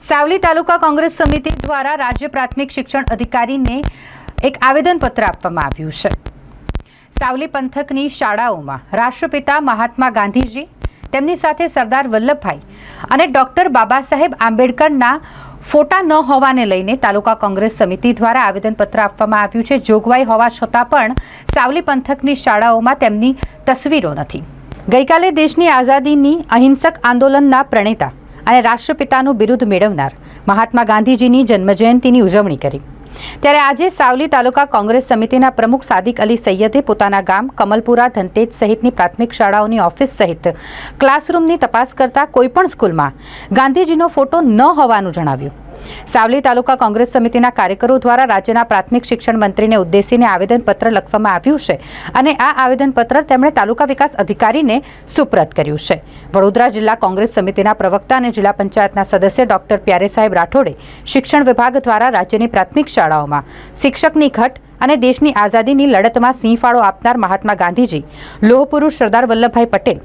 સાવલી તાલુકા કોંગ્રેસ સમિતિ દ્વારા રાજ્ય પ્રાથમિક શિક્ષણ અધિકારીને એક આવેદનપત્ર આપવામાં આવ્યું છે। સાવલી પંથકની શાળાઓમાં રાષ્ટ્રપિતા મહાત્મા ગાંધીજી, તેમની સાથે સરદાર વલ્લભભાઈ અને ડૉક્ટર બાબા સાહેબ આંબેડકરના ફોટા ન હોવાને લઈને તાલુકા કોંગ્રેસ સમિતિ દ્વારા આવેદનપત્ર આપવામાં આવ્યું છે। જોગવાઈ હોવા છતાં પણ સાવલી પંથકની શાળાઓમાં તેમની તસવીરો નથી। ગઈકાલે દેશની આઝાદીની અહિંસક આંદોલનના પ્રણેતા અને રાષ્ટ્રપિતાનું બિરુદ મેળવનાર મહાત્મા ગાંધીજીની જન્મજયંતિની ઉજવણી કરી, ત્યારે આજે સાવલી તાલુકા કોંગ્રેસ સમિતિના પ્રમુખ સાદિક અલી સૈયદે પોતાના ગામ કમલપુરા, ધનતેજ સહિતની પ્રાથમિક શાળાઓની ઓફિસ સહિત ક્લાસરૂમની તપાસ કરતા કોઈપણ સ્કૂલમાં ગાંધીજીનો ફોટો ન હોવાનું જણાવ્યું। સાવલી તાલુકા કોંગ્રેસ સમિતિના કાર્યકરો દ્વારા રાજ્યના પ્રાથમિક શિક્ષણ મંત્રીને ઉદ્દેશીને આવેદનપત્ર લખવામાં આવ્યું છે અને આ આવેદનપત્ર તેમણે તાલુકા વિકાસ અધિકારીને સુપ્રત કર્યું છે। વડોદરા જિલ્લા કોંગ્રેસ સમિતિના પ્રવક્તા અને જિલ્લા પંચાયતના સદસ્ય ડોક્ટર પ્યારે સાહેબ રાઠોડે શિક્ષણ વિભાગ દ્વારા રાજ્યની પ્રાથમિક શાળાઓમાં શિક્ષકની ઘટ અને દેશની આઝાદીની લડતમાં સિંહ ફાળો આપનાર મહાત્મા ગાંધીજી, લોહ પુરુષ સરદાર વલ્લભભાઈ પટેલ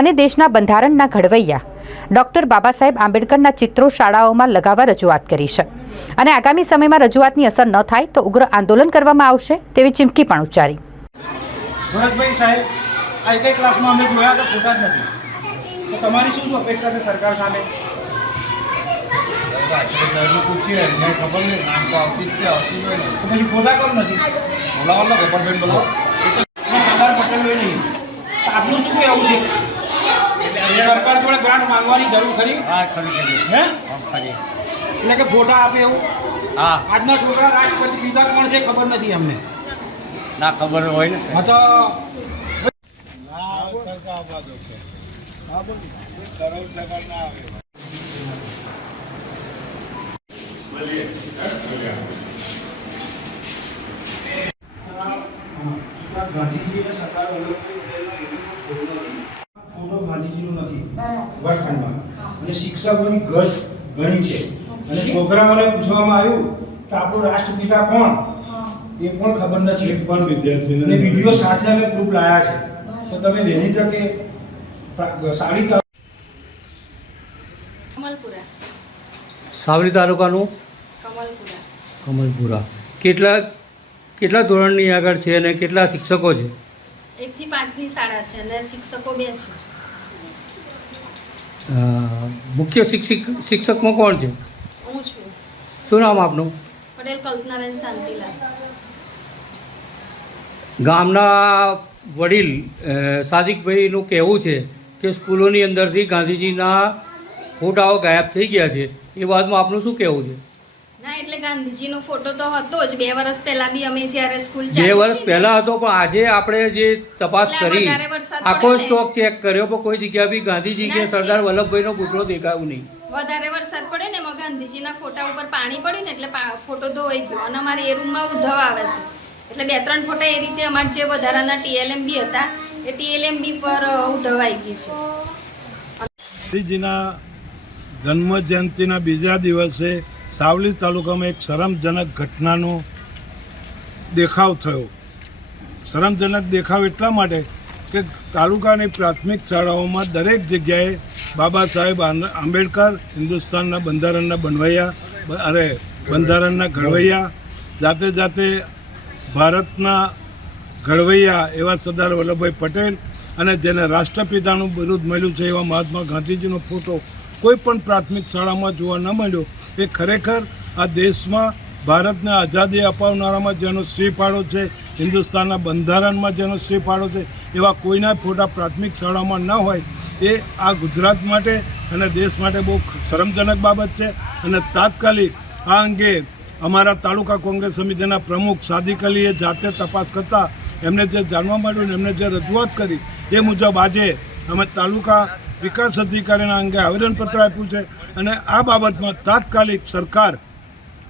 અને દેશના બંધારણના ઘડવૈયા ડૉક્ટર બાબા સાહેબ આંબેડકરના ચિત્રો શાળાઓમાં લગાવવા રજૂઆત કરી છે અને આગામી સમયમાં રજૂઆતની અસર ન થાય તો ઉગ્ર આંદોલન કરવામાં આવશે તેવી ચીમકી પણ ઉચ્ચારી। ભરતભાઈ સાહેબ, આ એક ક્લાસમાં અમે જોયા તો ફોટા જ નથી, તો તમારી શું અપેક્ષા છે સરકાર સામે? પૂછીએ મને ખબર નહીં, નામ તો આવતી જ છે, આવતી હોય ને તો પછી ફોટા કેમ નથી? બોલાવો ને ગોપાલબેન બોલાવો, સરદાર પટેલ હોય નહીં, તો આપનું શું કહેવું છે? સરકાર જોડે ગ્રાન્ટ માંગવાની જરૂર ખરી? હા ખરી ખરી હે ખરી એટલે કે ફોટા આપે એવું? હા આજના છોકરા રાષ્ટ્રપતિ પિતા કોણ છે ખબર નથી અમને। ના ખબર હોય ને હા તો ગાંધીજી અને સરદાર વલ્લભભાઈ ફોટો ગાંધીજીનો નથી વર્ગખંડમાં, અને શિક્ષકોની ઘટ ઘણી છે, અને છોકરાઓને પૂછવામાં આવ્યું કે આપણું રાષ્ટ્રપિતા કોણ, એ પણ ખબર નથી એક પણ વિદ્યાર્થી, અને વિડીયો સાથે અમે પ્રૂફ લાયા છે, તો તમે વહેલી તકે સારી સાવલી તાલુકાનું કમલપુરા કેટલા ધોરણની આગળ છે અને કેટલા શિક્ષકો છે? 1 થી 5 ની શાળા છે અને શિક્ષકો 2 છે। મુખ્ય શિક્ષકમાં કોણ છે? હું છું, શું નામ આપનું? પટેલ કલ્પનાબેન શાંતિલાલ। ગામના વડીલ સાદિકભાઈનું કહેવું છે કે સ્કૂલોની અંદરથી ગાંધીજીના ફોટાઓ ગાયબ થઈ ગયા છે, એ વાતમાં આપનું શું કહેવું છે? ના, એટલે ગાંધીજીનો ફોટો તો હતો જ 2 વર્ષ પહેલા બી અમે જ્યારે સ્કૂલ 2 વર્ષ પહેલા હતો, પણ આજે આપણે જે તપાસ કરી, આખો સ્ટોક ચેક કર્યો, પણ કોઈ જગ્યા બી ગાંધીજી કે સરદાર વલ્લભભાઈનો પુતળો દેખાયો નહીં। વધારે વરસાદ પડે ને એમાં ગાંધીજીના ફોટા ઉપર પાણી પડ્યું ને એટલે ફોટો ધોવાઈ ગયો, અને અમારે એ રૂમમાં ઉધવ આવે છે, એટલે 2-3 ફોટા એ રીતે અમારે જે વધારાના TLM બી હતા એ TLM બી પર ઉધવાઈ ગઈ છે। ગાંધીજીના જન્મ જયંતિના બીજા દિવસે સાવલી તાલુકામાં એક શરમજનક ઘટનાનો દેખાવ થયો। શરમજનક દેખાવ એટલા માટે કે તાલુકાની પ્રાથમિક શાળાઓમાં દરેક જગ્યાએ બાબા સાહેબ આંબેડકર, હિન્દુસ્તાનના બંધારણના બંધારણના ઘડવૈયા, જાતે જાતે ભારતના ઘડવૈયા એવા સરદાર વલ્લભભાઈ પટેલ અને જેને રાષ્ટ્રપિતાનું બિરુદ મળ્યું છે એવા મહાત્મા ગાંધીજીનો ફોટો કોઈ પણ પ્રાથમિક શાળામાં જોવા ન મળ્યો, એ ખરેખર આ દેશમાં ભારતને આઝાદી અપાવનારામાં જેનો સિંહ ફાળો છે, હિન્દુસ્તાનના બંધારણમાં જેનો સિંહ ફાળો છે, એવા કોઈના ફોટા પ્રાથમિક શાળામાં ન હોય, એ આ ગુજરાત માટે અને દેશ માટે બહુ શરમજનક બાબત છે। અને તાત્કાલિક આ અંગે અમારા તાલુકા કોંગ્રેસ સમિતિના પ્રમુખ સાદિક અલીએ જાતે તપાસ કરતાં એમને જે જાણવા મળ્યું ને એમને જે રજૂઆત કરી એ મુજબ આજે અમે તાલુકા વિકાસ અધિકારીના અંગે આવેદનપત્ર આપ્યું છે, અને આ બાબતમાં તાત્કાલિક સરકાર,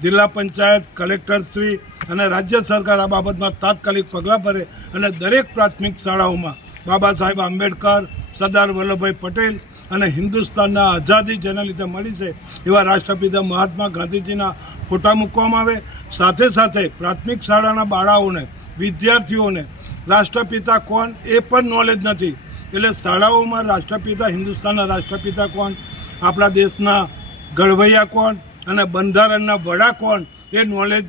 જિલ્લા પંચાયત, કલેક્ટરશ્રી અને રાજ્ય સરકાર આ બાબતમાં તાત્કાલિક પગલાં ભરે અને દરેક પ્રાથમિક શાળાઓમાં બાબા સાહેબ આંબેડકર, સરદાર વલ્લભભાઈ પટેલ અને હિન્દુસ્તાનના આઝાદી જેના લીધે મળી છે એવા રાષ્ટ્રપિતા મહાત્મા ગાંધીજીના ફોટા મૂકવામાં આવે। સાથે સાથે પ્રાથમિક શાળાના બાળાઓને, વિદ્યાર્થીઓને રાષ્ટ્રપિતા કોણ એ પણ નોલેજ નથી, એટલે શાળાઓમાં રાષ્ટ્રપિતા, હિન્દુસ્તાનના રાષ્ટ્રપિતા કોણ, આપણા દેશના ઘડવૈયા કોણ અને બંધારણના વડા કોણ એ નોલેજ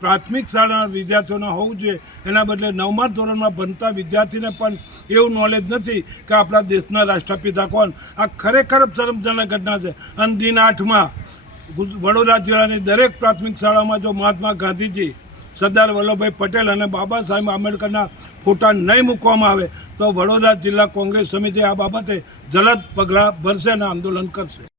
પ્રાથમિક શાળાના વિદ્યાર્થીઓને હોવું જોઈએ. એના બદલે 9મા ધોરણમાં ભણતા વિદ્યાર્થીને પણ એવું નોલેજ નથી કે આપણા દેશના રાષ્ટ્રપિતા કોણ. આ ખરેખર શરમજનક ઘટના છે. અને દિન 8માં વડોદરા જિલ્લાની દરેક પ્રાથમિક શાળામાં જો મહાત્મા ગાંધીજી, સરદાર વલ્લભભાઈ પટેલ અને બાબા સાહેબ આંબેડકરના ફોટા નહીં મૂકવામાં આવે તો વડોદરા જિલ્લા કોંગ્રેસ સમિતિ આ બાબતે જલદ પગલાં ભરશે અને આંદોલન કરશે.